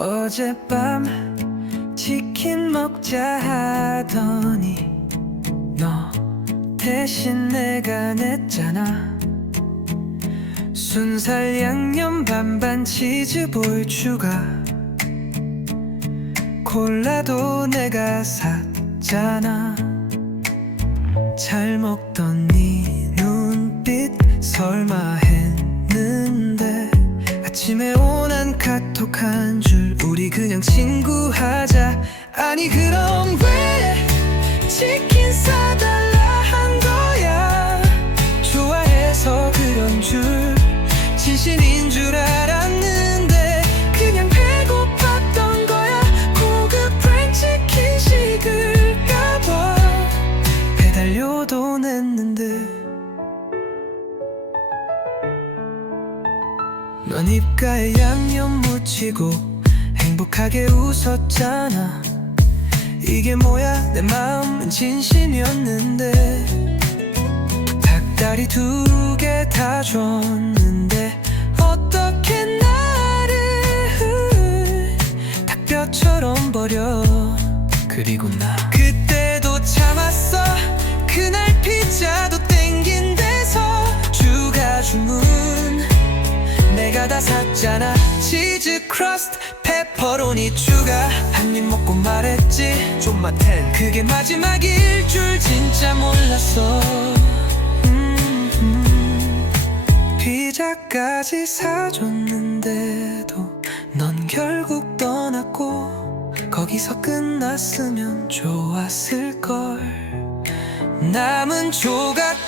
어젯밤 치킨 먹자 하더니 너 대신 내가 냈잖아. 순살 양념 반반 치즈 볼 추가. 콜라도 내가 샀잖아. 잘 먹던 네 눈빛 설마 했는데 아침에 오난 카톡 한 줄 우리 그냥 친구하자. 아니 그럼 넌 입가에 양념 묻히고 행복하게 웃었잖아. 이게 뭐야? 내 마음은 진심이었는데. 닭다리 두 개 다 줬는데 어떻게 나를 닭뼈처럼 버려? 그리고 나 그때도 참았어. 그날 피자도 땡긴 데서 주가 주문 내가 다 샀잖아. 치즈 크러스트 페퍼로니 추가. 한 입 먹고 말했지. 좀만 텐. 그게 마지막일 줄 진짜 몰랐어. 음, 음. 피자까지 사줬는데도 넌 결국 떠났고 거기서 끝났으면 좋았을걸. 남은 조각